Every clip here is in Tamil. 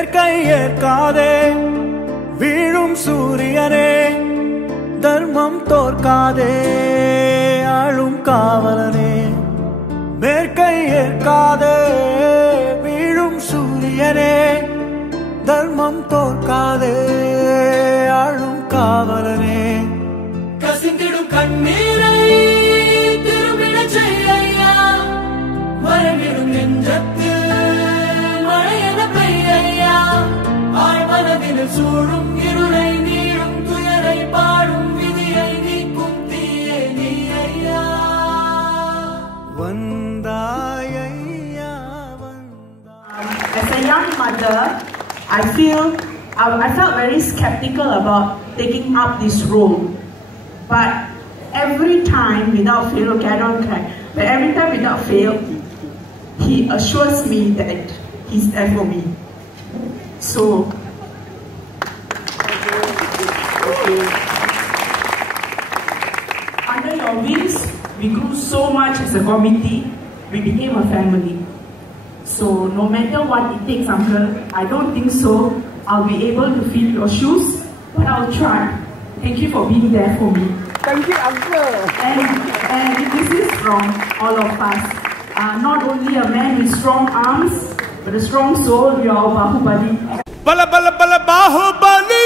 மேற்கை ஏற்காதே வீழும் சூரியனே தர்மம் தோற்காதே ஆளும் காவலனே மேற்கை ஏற்காதே வீழும் சூரியனே தர்மம் தோற்காதே ஆளும் காவலனே கசிந்திடும் கண்ணீரை திரும்பிட செய்யா மறைவிடும் நெஞ்சத்து மழையென பெய்யா ஆழ்மனதில் சூழும் இருளை நீளும் துயரை பாடும் விதியை நீக்கும் தீயே நீ ஐயா வந்தாயையா As a young mother, I felt very skeptical about taking up this role. But every time without fail, okay, I don't cry, but every time without fail, he assures me that he's there for me. So, under your wings, we grew so much as a committee, we became a family. So no matter what it takes, Uncle, I don't think so I'll be able to fill your shoes, but I'll try. Thank you for being there for me. Thank you, Uncle. And this is from all of us. Not only a man with strong arms, but a strong soul. You are Bahubali. Bala bala bala Bahubali.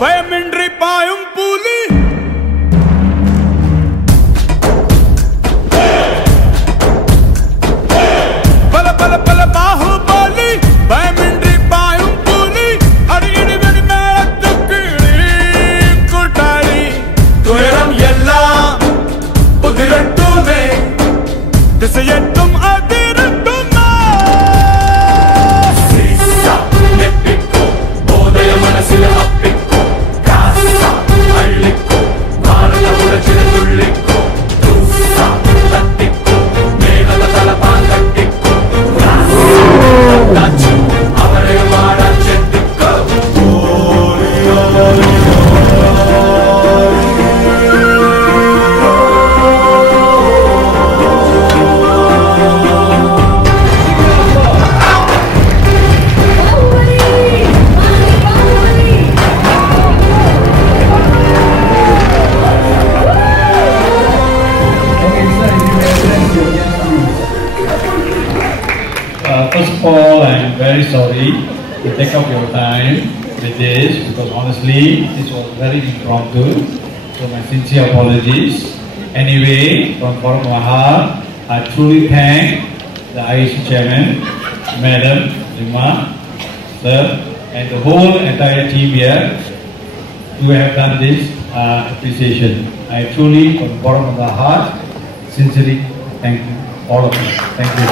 Bayamindri payum puli. Bala bala bala Bahubali. Bayamindri payum puli. Adi adi adi melattu kiri kutari. Tuyaram yella udirattume. Disayettum adirattume. Sisa nepikko bodaya manasila appikko. Kasa allikko varala urachira tullikko. Tussa tattikko megala talapangattikko. Tachu avare vaada chettikko. First of all, I'm very sorry to take up your time with this because honestly, this was very impromptu. So my sincere apologies. Anyway, from bottom of my heart, I truly thank the IEC chairman, Madam Lima, sir, and the whole entire team here who have done this appreciation. I truly, from the bottom of my heart, sincerely thank you, all of you. Thank you.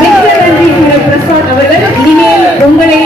மிக்க நன்றி பிரசாத் அவர்கள். இனிமேல் உங்களை